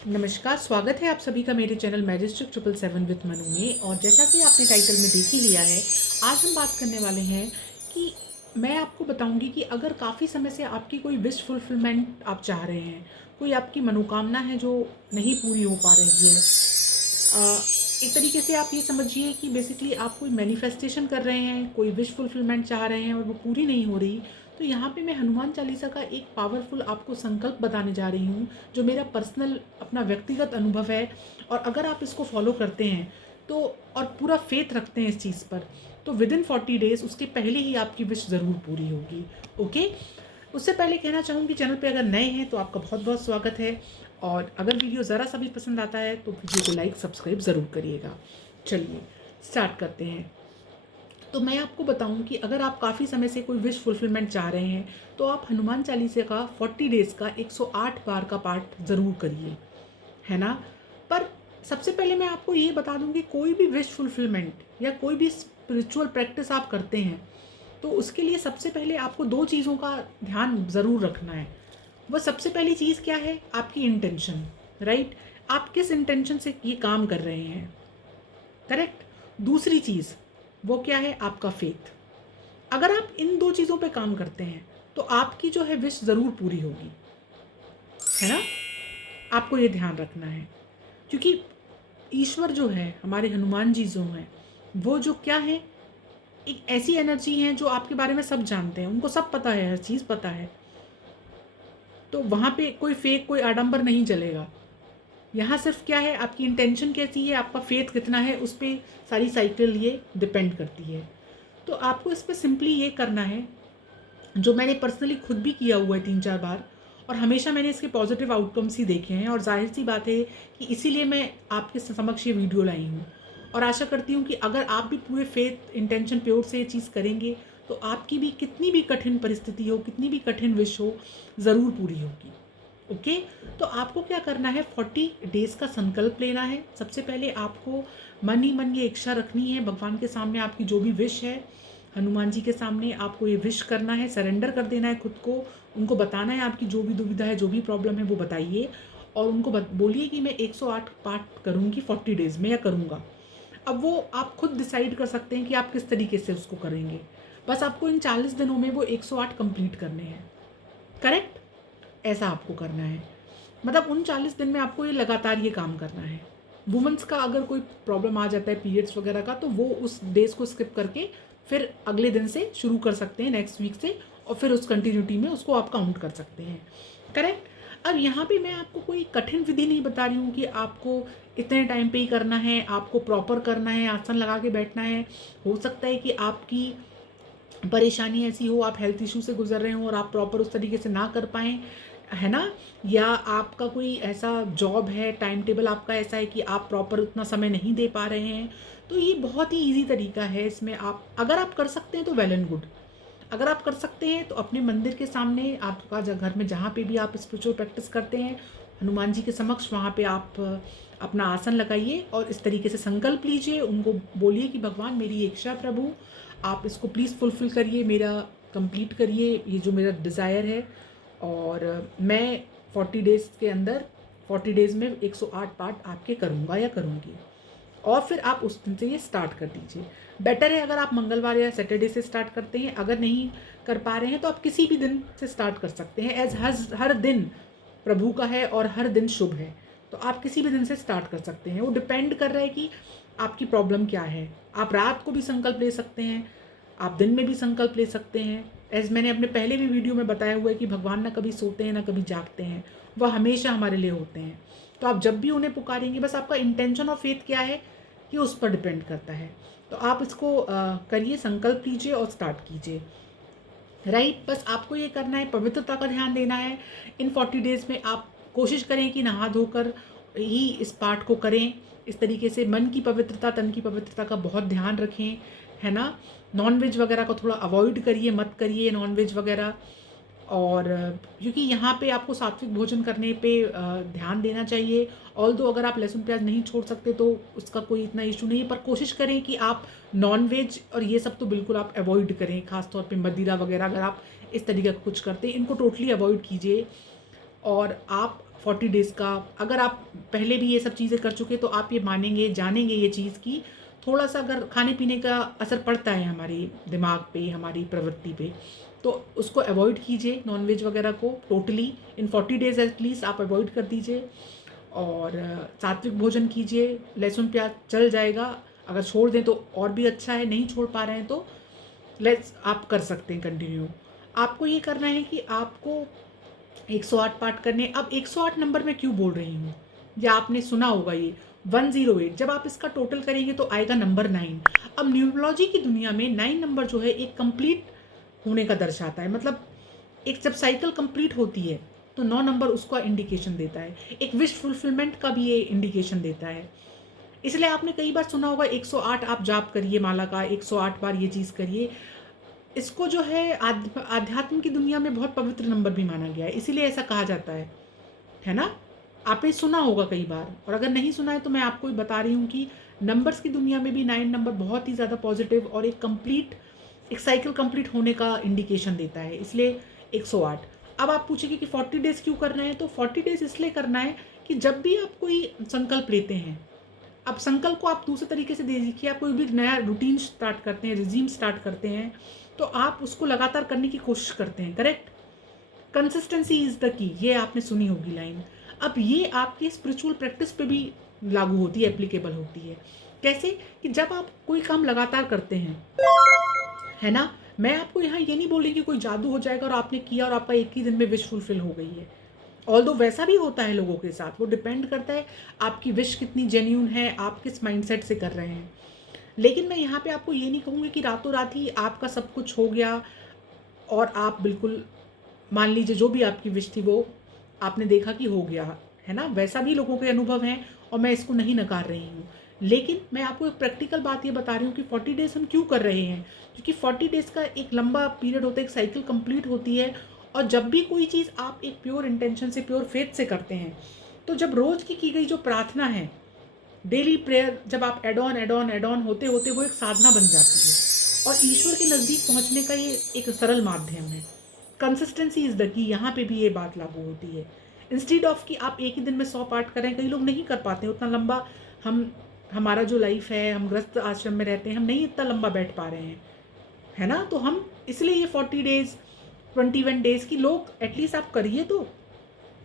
नमस्कार, स्वागत है आप सभी का मेरे चैनल मैजिस्टिक 777 विथ मनु में। और जैसा कि आपने टाइटल में देख ही लिया है, आज हम बात करने वाले हैं कि मैं आपको बताऊंगी कि अगर काफ़ी समय से आपकी कोई विश फुलफिलमेंट आप चाह रहे हैं, कोई आपकी मनोकामना है जो नहीं पूरी हो पा रही है, एक तरीके से आप ये समझिए कि बेसिकली आप कोई मैनिफेस्टेशन कर रहे हैं, कोई विश फुलफिलमेंट चाह रहे हैं और वो पूरी नहीं हो रही, तो यहाँ पे मैं हनुमान चालीसा का एक पावरफुल आपको संकल्प बताने जा रही हूँ, जो मेरा पर्सनल अपना व्यक्तिगत अनुभव है। और अगर आप इसको फॉलो करते हैं तो और पूरा फेथ रखते हैं इस चीज़ पर, तो विद इन 40 डेज़ उसके पहले ही आपकी विश ज़रूर पूरी होगी। ओके। उससे पहले कहना चाहूँगी, चैनल पे अगर नए हैं तो आपका बहुत बहुत स्वागत है, और अगर वीडियो ज़रा सा भी पसंद आता है तो वीडियो को लाइक सब्सक्राइब ज़रूर करिएगा। चलिए स्टार्ट करते हैं। तो मैं आपको बताऊं कि अगर आप काफ़ी समय से कोई विश फुलफिलमेंट चाह रहे हैं तो आप हनुमान चालीसा का 40 डेज़ का 108 बार का पाठ ज़रूर करिए, है ना। पर सबसे पहले मैं आपको ये बता दूं कि कोई भी विश फुलफिलमेंट या कोई भी स्पिरिचुअल प्रैक्टिस आप करते हैं तो उसके लिए सबसे पहले आपको दो चीज़ों का ध्यान ज़रूर रखना है। वो सबसे पहली चीज़ क्या है? आपकी इंटेंशन, राइट। आप किस इंटेंशन से ये काम कर रहे हैं, करेक्ट। दूसरी चीज़ वो क्या है? आपका फेथ। अगर आप इन दो चीज़ों पे काम करते हैं तो आपकी जो है विश ज़रूर पूरी होगी, है ना। आपको ये ध्यान रखना है, क्योंकि ईश्वर जो है, हमारे हनुमान जी जो हैं, वो जो क्या है, एक ऐसी एनर्जी है जो आपके बारे में सब जानते हैं, उनको सब पता है, हर चीज़ पता है। तो वहाँ पे कोई फेक, कोई आडंबर नहीं चलेगा। यहाँ सिर्फ क्या है, आपकी इंटेंशन कैसी है, आपका फेथ कितना है, उस पर सारी साइकिल ये डिपेंड करती है। तो आपको इस पर सिंपली ये करना है, जो मैंने पर्सनली खुद भी किया हुआ है 3-4 बार, और हमेशा मैंने इसके पॉजिटिव आउटकम्स ही देखे हैं। और जाहिर सी बात है कि इसीलिए मैं आपके समक्ष ये वीडियो लाई हूँ, और आशा करती हूँ कि अगर आप भी पूरे फेथ इंटेंशन प्योर से ये चीज़ करेंगे तो आपकी भी कितनी भी कठिन परिस्थिति हो, कितनी भी कठिन विश हो, ज़रूर पूरी होगी। ओके। तो आपको क्या करना है, 40 डेज़ का संकल्प लेना है। सबसे पहले आपको मन ही मन ये इच्छा रखनी है, भगवान के सामने आपकी जो भी विश है, हनुमान जी के सामने आपको ये विश करना है, सरेंडर कर देना है खुद को। उनको बताना है आपकी जो भी दुविधा है, जो भी प्रॉब्लम है वो बताइए, और उनको बोलिए कि मैं 108 पाठ करूँगी 40 डेज़ में, या करूँगा। अब वो आप खुद डिसाइड कर सकते हैं कि आप किस तरीके से उसको करेंगे। बस आपको इन 40 दिनों में वो 108 कंप्लीट करने हैं, करेक्ट। ऐसा आपको करना है, मतलब उन 40 दिन में आपको ये लगातार ये काम करना है। वुमेंस का अगर कोई प्रॉब्लम आ जाता है पीरियड्स वगैरह का, तो वो उस डेज को स्किप करके फिर अगले दिन से शुरू कर सकते हैं, नेक्स्ट वीक से, और फिर उस कंटिन्यूटी में उसको आप काउंट कर सकते हैं, करेक्ट। अब यहाँ पे मैं आपको कोई कठिन विधि नहीं बता रही हूँ कि आपको इतने टाइम पे ही करना है, आपको प्रॉपर करना है, आसन लगा के बैठना है। हो सकता है कि आपकी परेशानी ऐसी हो, आप हेल्थ इशू से गुजर रहे हो और आप प्रॉपर उस तरीके से ना कर पाएँ, है ना। या आपका कोई ऐसा जॉब है, टाइम टेबल आपका ऐसा है कि आप प्रॉपर उतना समय नहीं दे पा रहे हैं, तो ये बहुत ही ईजी तरीका है। इसमें आप अगर आप कर सकते हैं तो वेल एंड गुड। अगर आप कर सकते हैं तो अपने मंदिर के सामने, आपका घर में जहाँ पे भी आप स्पिरिचुअल प्रैक्टिस करते हैं, हनुमान जी के समक्ष वहाँ पे आप अपना आसन लगाइए और इस तरीके से संकल्प लीजिए। उनको बोलिए कि भगवान मेरी इच्छा प्रभु, आप इसको प्लीज़ फुलफ़िल करिए, मेरा कंप्लीट करिए ये जो मेरा डिज़ायर है। और मैं 40 डेज़ के अंदर, 40 डेज़ में 108 पाठ आपके करूँगा या करूँगी। और फिर आप उस दिन से ये स्टार्ट कर दीजिए। बेटर है अगर आप मंगलवार या सैटरडे से स्टार्ट करते हैं। अगर नहीं कर पा रहे हैं तो आप किसी भी दिन से स्टार्ट कर सकते हैं, एज हर दिन प्रभु का है और हर दिन शुभ है, तो आप किसी भी दिन से स्टार्ट कर सकते हैं। वो डिपेंड कर रहा है कि आपकी प्रॉब्लम क्या है। आप रात को भी संकल्प ले सकते हैं, आप दिन में भी संकल्प ले सकते हैं। एज मैंने अपने पहले भी वीडियो में बताया हुआ है कि भगवान ना कभी सोते हैं ना कभी जागते हैं, वह हमेशा हमारे लिए होते हैं। तो आप जब भी उन्हें पुकारेंगे, बस आपका इंटेंशन और फेथ क्या है ये उस पर डिपेंड करता है। तो आप इसको करिए, संकल्प लीजिए और स्टार्ट कीजिए, राइट। बस आपको ये करना है, पवित्रता का ध्यान देना है। इन 40 डेज़ में आप कोशिश करें कि नहा धोकर ही इस पाठ को करें। इस तरीके से मन की पवित्रता, तन की पवित्रता का बहुत ध्यान रखें, है ना। नॉनवेज वगैरह को थोड़ा अवॉइड करिए, मत करिए नॉनवेज वगैरह। और क्योंकि यहाँ पे आपको सात्विक भोजन करने पे ध्यान देना चाहिए। ऑल्दो अगर आप लहसुन प्याज नहीं छोड़ सकते तो उसका कोई इतना इशू नहीं है, पर कोशिश करें कि आप नॉन-वेज और ये सब तो बिल्कुल आप अवॉइड करें। ख़ास तौर पे मदिरा वगैरह, अगर आप इस तरीके का कुछ करते हैं, इनको टोटली अवॉइड कीजिए। और आप 40 डेज़ का। अगर आप पहले भी ये सब चीज़ें कर चुके तो आप ये मानेंगे, जानेंगे ये चीज़ कि थोड़ा-सा अगर खाने-पीने का असर पड़ता है हमारे दिमाग पे, हमारी प्रवृत्ति पे, तो उसको अवॉइड कीजिए नॉन-वेज वगैरह को टोटली इन 40 डेज़ एटलीस्ट आप अवॉइड कर दीजिए। और सात्विक भोजन कीजिए, लहसुन प्याज चल जाएगा, अगर छोड़ दें तो और भी अच्छा है, नहीं छोड़ पा रहे हैं तो लेट्स आप कर सकते हैं कंटिन्यू। आपको ये करना है कि आपको 108 पाठ करने। अब 108 नंबर मैं क्यों बोल रही हूँ, या आपने सुना होगा ये 108, जब आप इसका टोटल करेंगे तो आएगा नंबर 9। अब न्यूमरोलॉजी की दुनिया में 9 नंबर जो है एक कंप्लीट होने का दर्शाता है। मतलब एक जब साइकिल कंप्लीट होती है तो 9 नंबर उसका इंडिकेशन देता है। एक विश फुलफिलमेंट का भी ये इंडिकेशन देता है। इसलिए आपने कई बार सुना होगा 108 आप जाप करिए माला का, 108 बार ये चीज़ करिए। इसको जो है आध्यात्म की दुनिया में बहुत पवित्र नंबर भी माना गया है, इसीलिए ऐसा कहा जाता है ना? आपने सुना होगा कई बार, और अगर नहीं सुना है तो मैं आपको बता रही हूँ कि नंबर्स की दुनिया में भी 9 नंबर बहुत ही ज़्यादा पॉजिटिव और एक साइकिल कंप्लीट होने का इंडिकेशन देता है, इसलिए 108। अब आप पूछेंगे कि 40 डेज़ क्यों करना है? तो 40 डेज़ इसलिए करना है कि जब भी आप कोई संकल्प लेते हैं, अब संकल्प को आप दूसरे तरीके से देखिए, आप कोई भी नया रूटीन स्टार्ट करते हैं, रिजीम स्टार्ट करते हैं, तो आप उसको लगातार करने की कोशिश करते हैं, correct? Consistency is the key, ये आपने सुनी होगी लाइन। अब ये आपकी स्पिरिचुअल प्रैक्टिस पे भी लागू होती है, एप्लीकेबल होती है। कैसे? कि जब आप कोई काम लगातार करते हैं, है ना? मैं आपको यहाँ ये नहीं बोल रही कि कोई जादू हो जाएगा और आपने किया और आपका एक ही दिन में विश फुलफिल हो गई है। ऑल्दो वैसा भी होता है लोगों के साथ, वो डिपेंड करता है आपकी विश कितनी जेन्युइन है, आप किस माइंडसेट से कर रहे हैं। लेकिन मैं यहाँ पे आपको ये नहीं कहूँगी कि रातों रात ही आपका सब कुछ हो गया और आप बिल्कुल मान लीजिए जो भी आपकी विश थी वो आपने देखा कि हो गया, है ना? वैसा भी लोगों के अनुभव हैं और मैं इसको नहीं नकार रही हूँ। लेकिन मैं आपको एक प्रैक्टिकल बात ये बता रही हूँ कि 40 डेज़ हम क्यों कर रहे हैं? क्योंकि 40 डेज़ का एक लंबा पीरियड होता है, एक साइकिल कंप्लीट होती है, और जब भी कोई चीज़ आप एक प्योर इंटेंशन से, प्योर फेथ से करते हैं, तो जब रोज़ की गई जो प्रार्थना है, डेली प्रेयर, जब आप ऐड ऑन होते-होते वो एक साधना बन जाती है और ईश्वर के नज़दीक पहुँचने का ये एक सरल माध्यम है। कंसिस्टेंसी इज़ द की, यहाँ पे भी ये बात लागू होती है। इंस्टीड ऑफ कि आप एक ही दिन में 100 पाठ करें, कई लोग नहीं कर पाते हैं उतना लंबा। हमारा जो लाइफ है, हम गृहस्थ आश्रम में रहते हैं, हम नहीं इतना लंबा बैठ पा रहे हैं, है ना? तो हम इसलिए ये 40 डेज़, 21 डेज़ की लोग एटलीस्ट आप करिए तो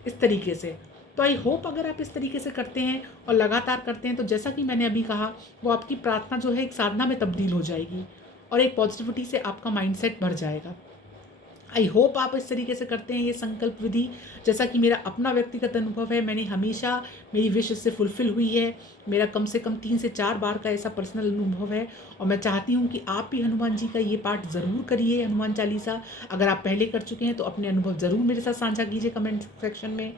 इस तरीके से। तो आई होप अगर आप इस तरीके से करते हैं और लगातार करते हैं, तो जैसा कि मैंने अभी कहा, वो आपकी प्रार्थना जो है एक साधना में तब्दील हो जाएगी और एक पॉजिटिविटी से आपका माइंडसेट भर जाएगा। आई होप आप इस तरीके से करते हैं ये संकल्प विधि। जैसा कि मेरा अपना व्यक्तिगत अनुभव है, मैंने हमेशा, मेरी विश इससे फुलफ़िल हुई है। मेरा कम से कम 3 से 4 बार का ऐसा पर्सनल अनुभव है और मैं चाहती हूँ कि आप भी हनुमान जी का ये पाठ ज़रूर करिए, हनुमान चालीसा। अगर आप पहले कर चुके हैं तो अपने अनुभव ज़रूर मेरे साथ साझा कीजिए कमेंट सेक्शन में,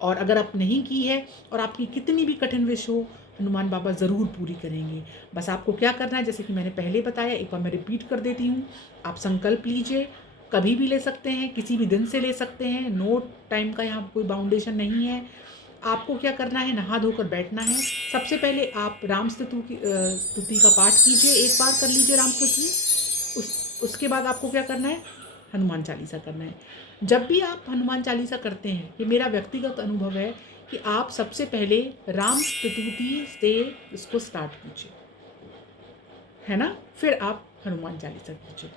और अगर आप नहीं की है और आपकी कितनी भी कठिन विश हो, हनुमान बाबा ज़रूर पूरी करेंगे। बस आपको क्या करना है, जैसे कि मैंने पहले बताया, एक बार मैं रिपीट कर देती हूँ। आप संकल्प लीजिए, कभी भी ले सकते हैं, किसी भी दिन से ले सकते हैं, नो टाइम का यहाँ कोई बाउंडेशन नहीं है। आपको क्या करना है, नहा धोकर बैठना है। सबसे पहले आप राम स्तुति का पाठ कीजिए, एक बार कर लीजिए राम स्तुति। उसके बाद आपको क्या करना है, हनुमान चालीसा करना है। जब भी आप हनुमान चालीसा करते हैं, ये मेरा व्यक्तिगत अनुभव है कि आप सबसे पहले राम स्तुति से इसको स्टार्ट कीजिए, है ना? फिर आप हनुमान चालीसा कीजिए,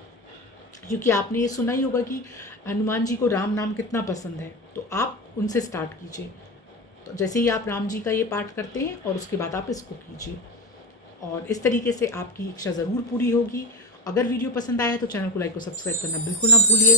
क्योंकि आपने ये सुना ही होगा कि हनुमान जी को राम नाम कितना पसंद है, तो आप उनसे स्टार्ट कीजिए। तो जैसे ही आप राम जी का ये पाठ करते हैं और उसके बाद आप इसको कीजिए, और इस तरीके से आपकी इच्छा ज़रूर पूरी होगी। अगर वीडियो पसंद आया है तो चैनल को लाइक और सब्सक्राइब करना बिल्कुल ना भूलिए।